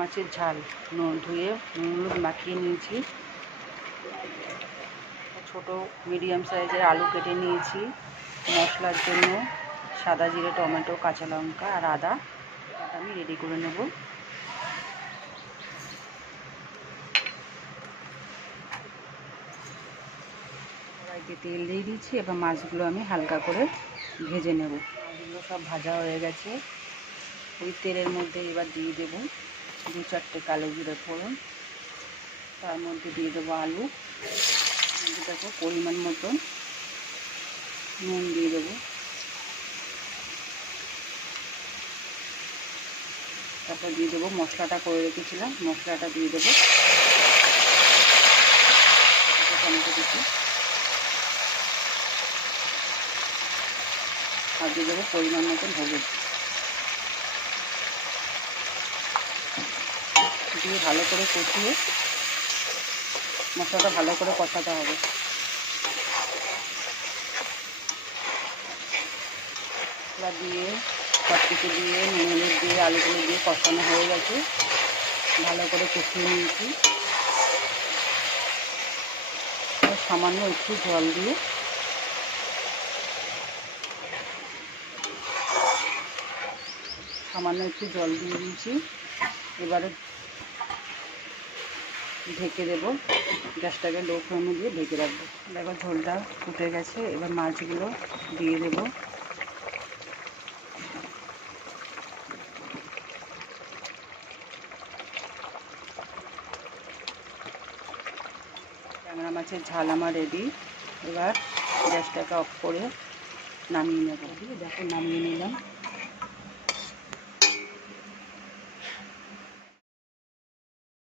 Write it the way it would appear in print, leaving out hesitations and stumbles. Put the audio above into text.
মাছের ঝাল ধুয়ে নুন হলুদ মাখিয়ে নিয়েছি। ছোট মিডিয়াম সাইজের আলু কেটে নিয়েছি। মশলার জন্য সাদা জিরে, টমেটো, কাঁচা লঙ্কা আর আদা আমি রেডি করে নেব। কড়াইতে তেল দিয়ে দিচ্ছি। এবার মাছগুলো আমি হালকা করে ভেজে নেব। মাছগুলো সব ভাজা হয়ে গেছে। ওই তেলের মধ্যে এবার দিয়ে দেব 2-4টে কালো জিরে ফোড়ন। তার মধ্যে দিয়ে দেবো আলু। দেখো পরিমাণ মতন নুন দিয়ে দেবো। তারপর দিয়ে দেবো মশলাটা করে রেখেছিলাম, মশলাটা দিয়ে দেবো। টমেটো কুচি আর দিয়ে দেবো পরিমাণ মতন হলুদ দিয়ে ভালো করে কষিয়ে মশলাটা ভালো করে কষাতে হবে। মশলা দিয়ে সব কিছু দিয়ে নুন হলুদ দিয়ে আলুগুলো দিয়ে কষানো হয়ে গেছে। ভালো করে কষিয়ে নিয়েছি। সামান্য একটু জল দিয়ে দিয়েছি। এবারে ঢেকে দেবো। গ্যাসটাকে লো ফ্লেমে দিয়ে ঢেকে রাখবো। দেখো ঝোলটা ফুটে গেছে। এবার মাছগুলো দিয়ে দেবো। ট্যাংরা মাছের ঝাল আমার রেডি। এবার গ্যাসটাকে অফ করে নামিয়ে নেব। দেখো নামিয়ে নিলাম।